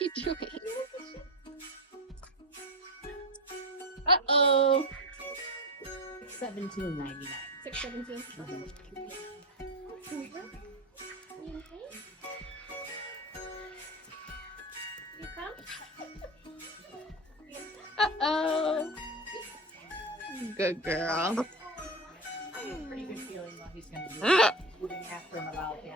are you doing? Uh-oh. $17.99. 617. Here we go. You okay? You come? Uh-oh. Good girl. I have a pretty good feeling what he's going to do. Moving after him about that.